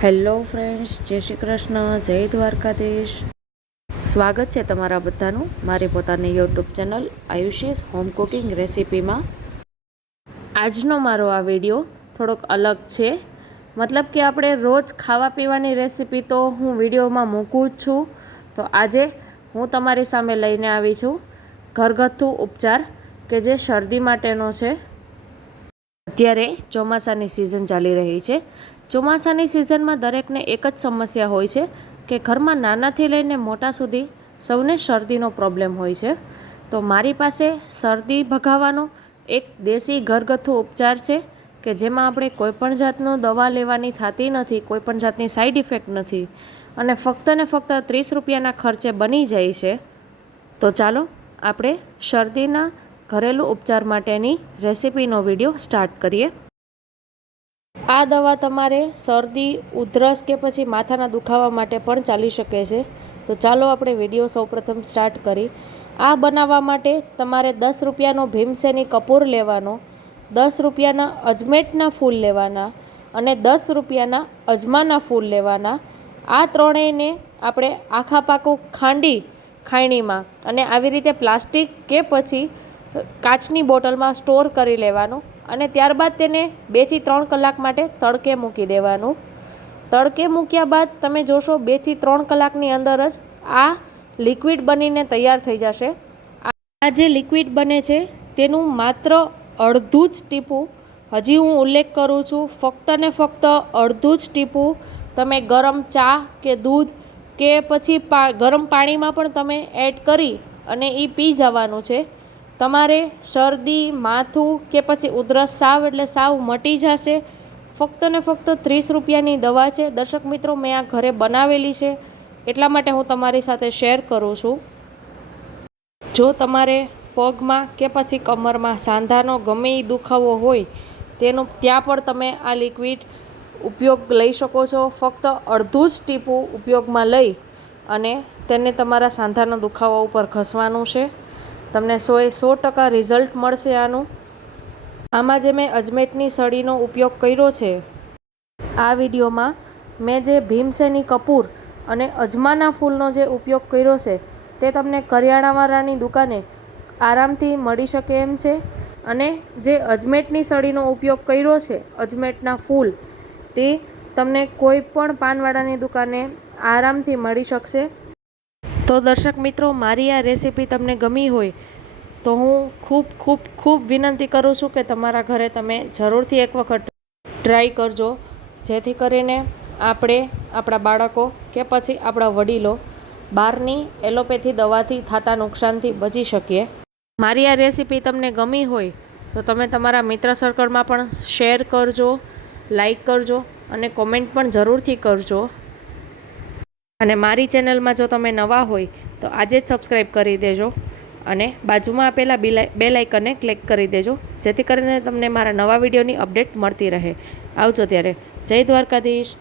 Hello friends, જય શ્રી કૃષ્ણ, જય દ્વારકાધીશ. સ્વાગત છે તમારા બધાનું મારી પોતાની યુટ્યુબ ચેનલ આયુષીસ હોમ કુકિંગ રેસિપીમાં. આજનો મારો આ વિડીયો થોડોક અલગ છે. મતલબ કે આપણે રોજ ખાવા પીવાની રેસિપી તો હું વિડીયોમાં મૂકું જ છું. તો આજે હું તમારી સામે લઈને આવી છું ઘરગથ્થુ ઉપચાર કે જે શરદી માટેનો છે. અત્યારે ચોમાસાની સિઝન ચાલી રહી છે. ચોમાસાની સિઝનમાં દરેકને એક જ સમસ્યા હોય છે કે ઘરમાં નાનાથી લઈને મોટા સુધી સૌને શરદીનો પ્રોબ્લેમ હોય છે. તો મારી પાસે શરદી ભગાવવાનો એક દેશી ઘરગથ્થુ ઉપચાર છે કે જેમાં આપણે કોઈપણ જાતનું દવા લેવાની થતી નથી, કોઈપણ જાતની સાઈડ ઇફેક્ટ નથી અને ફક્ત ને ફક્ત 30 રૂપિયાના ખર્ચે બની જાય છે. તો ચાલો આપણે શરદીના ઘરેલું ઉપચાર માટેની રેસિપીનો વિડીયો સ્ટાર્ટ કરીએ. આ દવા તમારે શરદી, ઉધરસ કે પછી માથાના દુખાવા માટે પણ ચાલી શકે છે. તો ચાલો આપણે વિડીયો સૌપ્રથમ સ્ટાર્ટ કરી. આ બનાવવા માટે તમારે 10 રૂપિયાનો ભીમસેની કપૂર લેવાનો, 10 રૂપિયાના અજમેટના ફૂલ લેવાના અને 10 રૂપિયાના અજમાના ફૂલ લેવાના. આ ત્રણેયને આપણે આખા પાકું ખાયણીમાં અને આવી રીતે પ્લાસ્ટિક કે પછી કાચની બોટલમાં સ્ટોર કરી લેવાનું અને ત્યારબાદ તેને 2 થી 3 કલાક માટે તડકે મૂકી દેવાનું. તડકે મૂક્યા બાદ તમે જોશો 2 થી 3 કલાકની અંદર જ આ લિક્વિડ બનીને તૈયાર થઈ જશે. આ જે લિક્વિડ બને છે તેનું માત્ર અડધું જ ટીપું, હજી હું ઉલ્લેખ કરું છું, ફક્ત ને ફક્ત અડધું જ ટીપું તમે ગરમ ચા કે દૂધ કે પછી ગરમ પાણીમાં પણ તમે એડ કરી અને એ પી જવાનું છે. તમારે શરદી, માથું કે પછી ઉધરસ સાવ એટલે સાવ મટી જશે. ફક્ત ને ફક્ત 30 રૂપિયાની દવા છે. દર્શક મિત્રો, મેં આ ઘરે બનાવેલી છે એટલા માટે હું તમારી સાથે શેર કરું છું. જો તમારે પગમાં કે પછી કમરમાં સાંધાનો ગમે એ દુખાવો હોય ત્યાં પણ તમે આ લિક્વિડ ઉપયોગ લઈ શકો છો. ફક્ત અડધું જ ટીપું ઉપયોગમાં લઈ અને તેને તમારા સાંધાના દુખાવા ઉપર ઘસવાનું છે. તમને 100% રિઝલ્ટ મળશે આનું. આમાં જે મેં અજમેટની સળીનો ઉપયોગ કર્યો છે, આ વિડીયોમાં મેં જે ભીમસેની કપૂર અને અજમાના ફૂલનો જે ઉપયોગ કર્યો છે તે તમને કરિયાણાવાળાની દુકાને આરામથી મળી શકે એમ છે. અને જે અજમેટની સળીનો ઉપયોગ કર્યો છે, અજમેટના ફૂલ, તે તમને કોઈ પણ પાનવાળાની દુકાને આરામથી મળી શકશે. તો દર્શક મિત્રો, મારી આ રેસિપી તમને ગમી હોય તો હું ખૂબ વિનંતી કરું છું કે તમારા ઘરે તમે જરૂરથી એક વખત ટ્રાય કરજો, જેથી કરીને આપણે આપણા બાળકો કે પછી આપણા વડીલો બહારની એલોપેથી દવાથી થતા નુકસાનથી બચી શકીએ. મારી આ રેસિપી તમને ગમી હોય તો તમે તમારા મિત્ર સર્કલમાં પણ શેર કરજો, લાઈક કરજો અને કોમેન્ટ પણ જરૂરથી કરજો. અને મારી ચેનલમાં જો તમે નવા હોય તો આજે જ સબસ્ક્રાઈબ કરી દેજો અને બાજુમાં આપેલા બેલ આઇકનને ક્લિક કરી દેજો, જેથી કરીને તમને મારા નવા વિડીયોની અપડેટ મળતી રહે. આવજો ત્યારે. જય દ્વારકાધીશ.